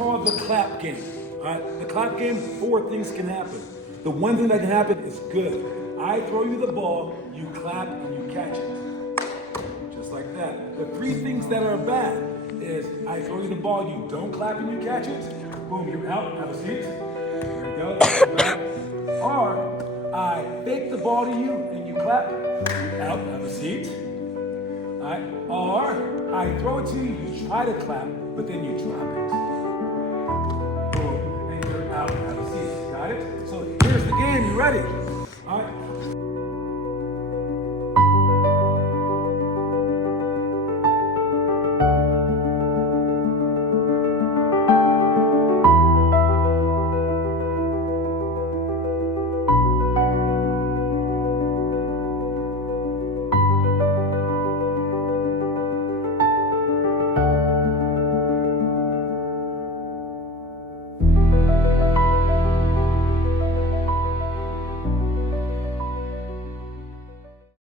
called the clap game. All right, the clap game, 4 things can happen. The one thing that can happen is good. I throw you the ball, you clap, and you catch it. Just like that. The 3 things that are bad is I throw you the ball, you don't clap and you catch it. Boom, you're out, have a seat. There you go. Or I fake the ball to you and you clap, you're out, have a seat. All right. Or I throw it to you, you try to clap, but then you drop it. Boom, and you're out, have a seat. Got it? So here's the game, you ready?